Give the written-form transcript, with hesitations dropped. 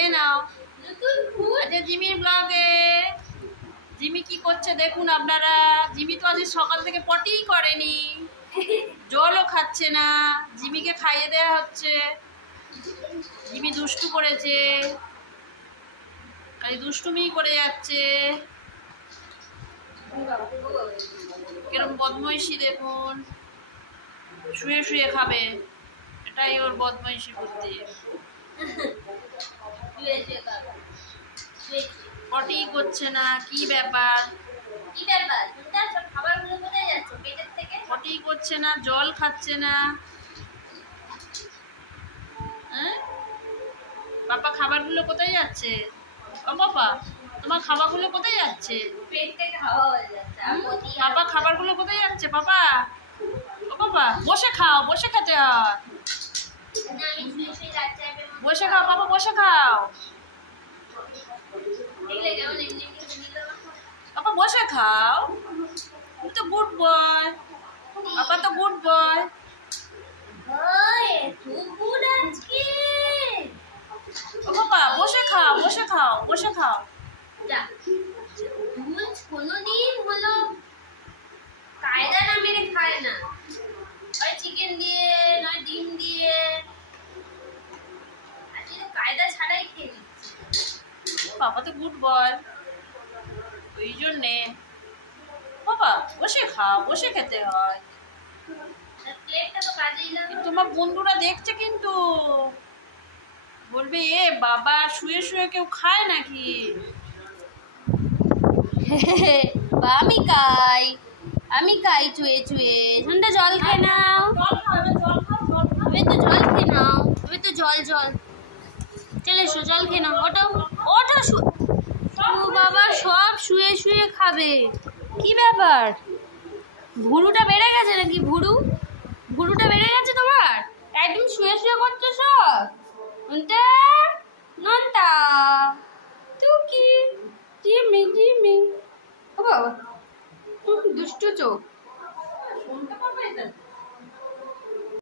খেয়ে নাও। আচ্ছা জিমির ব্লগে জিমি কি করছে দেখুন আপনারা। জিমি তো আজ সকাল থেকে পটিই করেনি, জলও খাচ্ছে না। জিমিকে খাইয়ে দেওয়া হচ্ছে। জিমি দুষ্টু করেছে, খালি দুষ্টুমি করে যাচ্ছে। কিরম বদমাইশি দেখুন, শুয়ে শুয়ে খাবে, এটাই ওর বদমাইশি বুদ্ধি। পটি করছে না, কি ব্যাপার? পটি করছে না, জল খাচ্ছে না। পাপা খাবারগুলো কোথায় যাচ্ছে? ও পাপা, তোমার খাবারগুলো কোথায় যাচ্ছে? পাপা খাবারগুলো কোথায় যাচ্ছে? পাপা, ও পাপা বসে খাও, বসে খেতে হয়। বসে খাও পাপা, বসে খাও। পাপা বসে খাও, তুমি তো গুড বয়। পাপা তো গুড বয়। ও পাপা বসে খাও, বসে খাও, বসে খাও। কোনদিন হলো কায়দা না মেরে খায় না, হয় চিকেন দিয়ে নয় ডিম দিয়ে, আজকে তো কায়দা ছাড়াই খেয়ে নিচ্ছে। পাপা তো গুড বয়, ওই জন্যে। বাবা বসে খাও, বসে খেতে হয়। প্লেটটা তো কাজেই লাগে। তোমার বন্ধুরা দেখছে কিন্তু, বলবে এ বাবা শুয়ে শুয়ে কেউ খায় নাকি? আমি খাই চুয়ে চুয়ে। সন্ধ্যা জল খেয়ে নাও, এবার তো জল খেয়ে নাও, এবার তো জল চলে এসো, জল খেয়ে নাও। ওঠো ওঠো, ও বাবা সব শুয়ে শুয়ে খাবে, কি ব্যাপার? ভুরুটা বেড়ে গেছে নাকি? ভুরুটা বেড়ে গেছে তোমার? একদম শুয়ে শুয়ে করছো সব। নন্টা টুকি জিমি ও বাবা দুষ্টু চোখ।